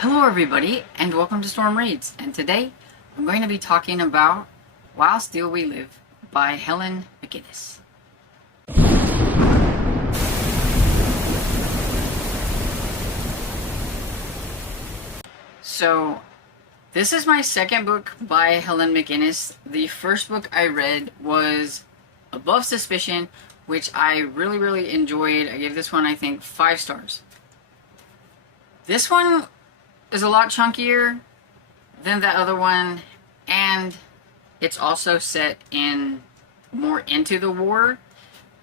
Hello everybody, and welcome to Storm Reads, and today I'm going to be talking about While Still We Live by Helen McGinnis. So, this is my second book by Helen McGinnis. The first book I read was Above Suspicion, which I really enjoyed. I gave this one, I think, 5 stars. This one is a lot chunkier than the other one, and it's also set in more into the war,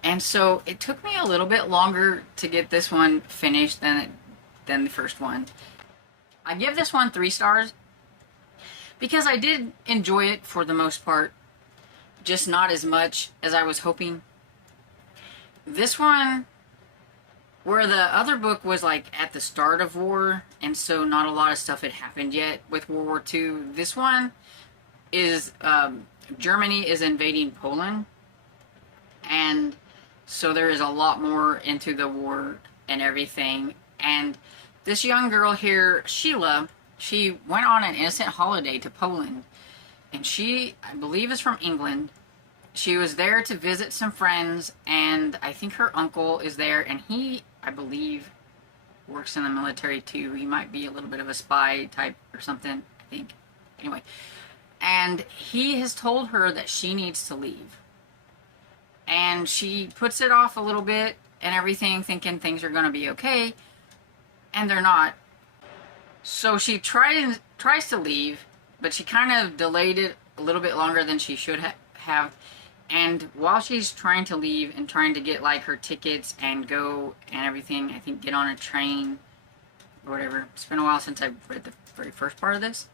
and so it took me a little bit longer to get this one finished than the first one. I give this one 3 stars because I did enjoy it for the most part, just not as much as I was hoping. This one, where the other book was like at the start of war, and so not a lot of stuff had happened yet with World War II. This one is Germany is invading Poland, and so there is a lot more into the war and everything. And this young girl here, Sheila, she went on an innocent holiday to Poland, and she, I believe, is from England. She was there to visit some friends, and I think her uncle is there, and he, I believe, works in the military too. He might be a little bit of a spy type or something, I think. Anyway, and he has told her that she needs to leave. And she puts it off a little bit and everything, thinking things are going to be okay, and they're not. So she tries to leave, but she kind of delayed it a little bit longer than she should have. And while she's trying to leave and trying to get like her tickets and go and everything, I think get on a train or whatever. It's been a while since I read the very first part of this.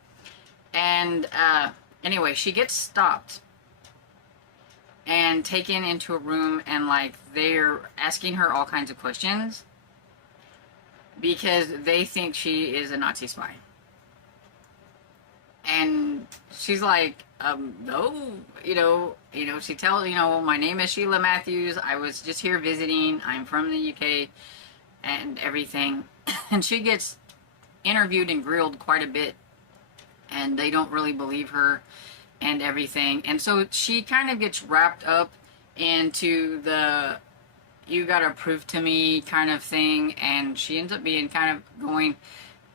And anyway, she gets stopped and taken into a room, and like they're asking her all kinds of questions because they think she is a Nazi spy. And she's like, no, she tells, my name is Sheila Matthews. I was just here visiting. I'm from the UK and everything. And she gets interviewed and grilled quite a bit, and they don't really believe her and everything. And so she kind of gets wrapped up into the you gotta prove to me kind of thing, and she ends up being kind of going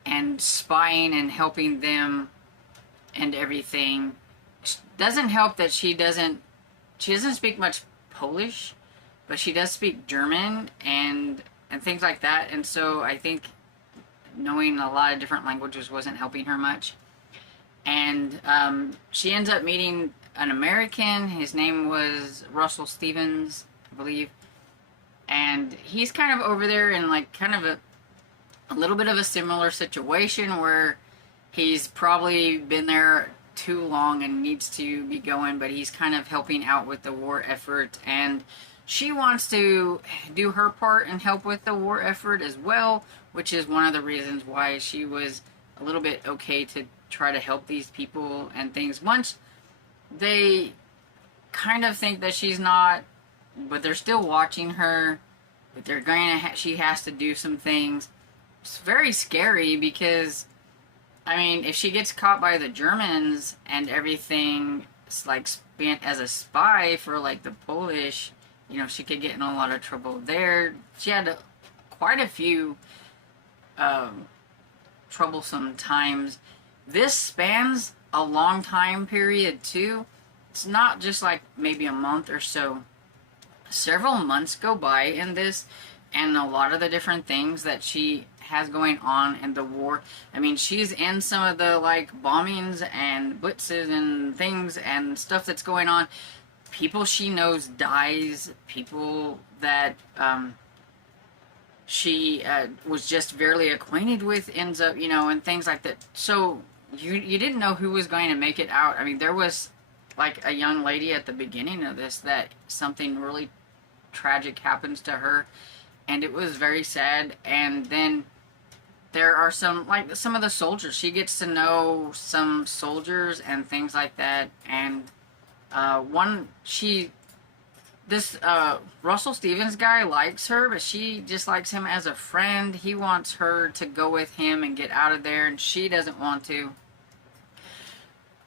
and spying and helping them and everything. Doesn't help that she doesn't speak much Polish, but she does speak German and things like that. And so I think knowing a lot of different languages wasn't helping her much. And she ends up meeting an American. His name was Russell Stevens, I believe. And he's kind of over there in like kind of a little bit of a similar situation where he's probably been there too long and needs to be going, but he's kind of helping out with the war effort, and she wants to do her part and help with the war effort as well, which is one of the reasons why she was a little bit okay to try to help these people and things. Once they kind of think that she's not, but they're still watching her, but they're going to she has to do some things. It's very scary because I mean, if she gets caught by the Germans and everything, it's like spent as a spy for like the Polish, she could get in a lot of trouble there. She had quite a few troublesome times. This spans a long time period too. It's not just like maybe a month or so. Several months go by in this, and a lot of the different things that she has going on in the war. I mean, she's in some of the like bombings and blitzes and things and stuff that's going on. People she knows dies. People that she was just barely acquainted with ends up, and things like that. So you didn't know who was going to make it out. I mean, there was like a young lady at the beginning of this that something really tragic happens to her, and it was very sad. And then there are some of the soldiers. She gets to know some soldiers and things like that. And this Russell Stevens guy likes her, but she just likes him as a friend. He wants her to go with him and get out of there, and she doesn't want to.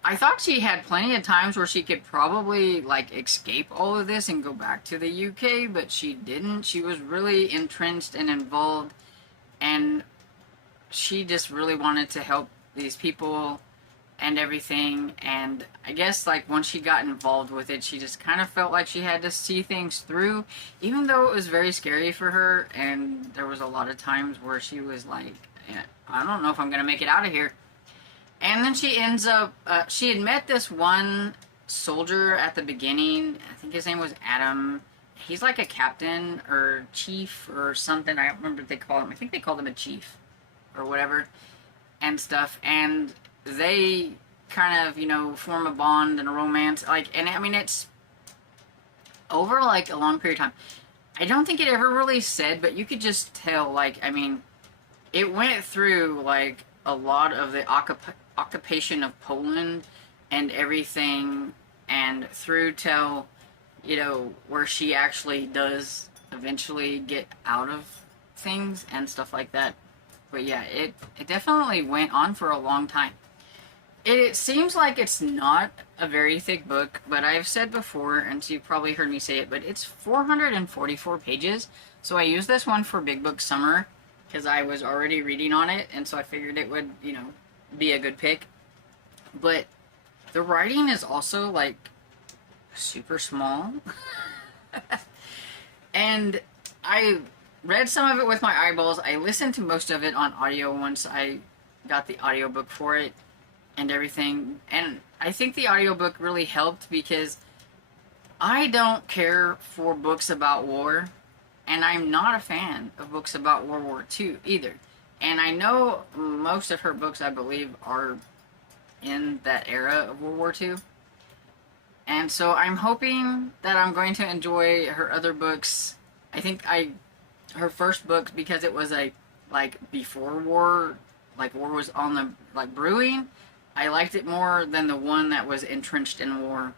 I thought she had plenty of times where she could probably like escape all of this and go back to the UK, but she didn't. She was really entrenched and involved, and she just really wanted to help these people and everything. And I guess like once she got involved with it, she just kind of felt like she had to see things through, even though it was very scary for her. And there was a lot of times where she was like, I don't know if I'm gonna make it out of here. And then she ends up, she had met this one soldier at the beginning. I think his name was Adam. He's like a captain or chief or something. I don't remember what they call him. I think they called him a chief or whatever and stuff. And they kind of, you know, form a bond and a romance. Like, and I mean, it's over like a long period of time. I don't think it ever really said, but you could just tell, like, I mean, it went through like a lot of the occupation of Poland and everything, and through till, you know, where she actually does eventually get out of things and stuff like that. But yeah, it definitely went on for a long time. It seems like it's not a very thick book, but I've said before, and so you've probably heard me say it, but it's 444 pages. So I used this one for Big Book Summer because I was already reading on it, and so I figured it would, you know, be a good pick. But the writing is also like super small. And I read some of it with my eyeballs. I listened to most of it on audio once I got the audiobook for it and everything. And I think the audiobook really helped because I don't care for books about war, and I'm not a fan of books about World War II either. And I know most of her books, I believe, are in that era of World War II. And so I'm hoping that I'm going to enjoy her other books. I think her first book, because it was like before war, like war was on the like brewing, I liked it more than the one that was entrenched in war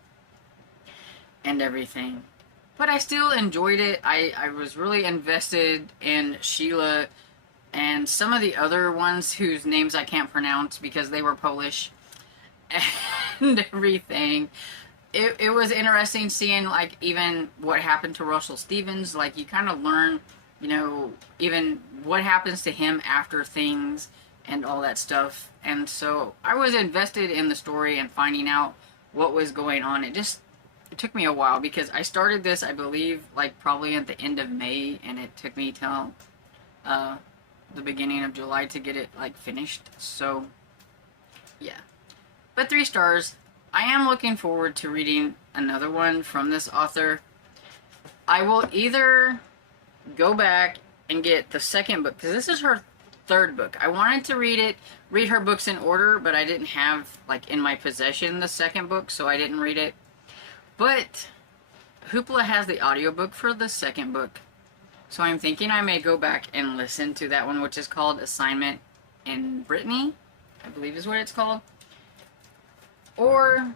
and everything. But I still enjoyed it. I was really invested in Sheila and some of the other ones whose names I can't pronounce because they were Polish and everything. It was interesting seeing like even what happened to Russell Stevens. Like you kind of learn, you know, even what happens to him after things and all that stuff. And so I was invested in the story and finding out what was going on. It took me a while because I started this, I believe, like probably at the end of May, and it took me till the beginning of July to get it like finished. So yeah, but 3 stars. I am looking forward to reading another one from this author. I will either go back and get the second book, because this is her 3rd book. I wanted to read her books in order, but I didn't have like in my possession the 2nd book, so I didn't read it. But Hoopla has the audiobook for the 2nd book, so I'm thinking I may go back and listen to that one, which is called Assignment in Brittany, I believe is what it's called. Or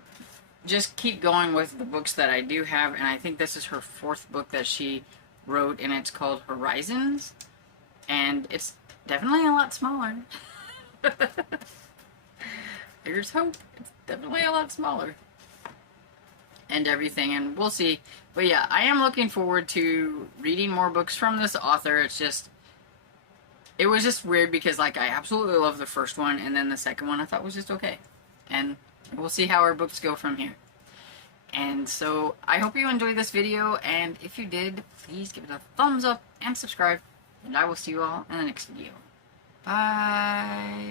just keep going with the books that I do have, and I think this is her 4th book that she wrote, and it's called Horizons, and it's definitely a lot smaller. There's hope. It's definitely a lot smaller and everything, and we'll see. But yeah, I am looking forward to reading more books from this author. It was just weird because like I absolutely love the first one, and then the second one I thought was just okay, and we'll see how our books go from here. And so I hope you enjoyed this video, and if you did, please give it a thumbs up and subscribe, and I will see you all in the next video. Bye.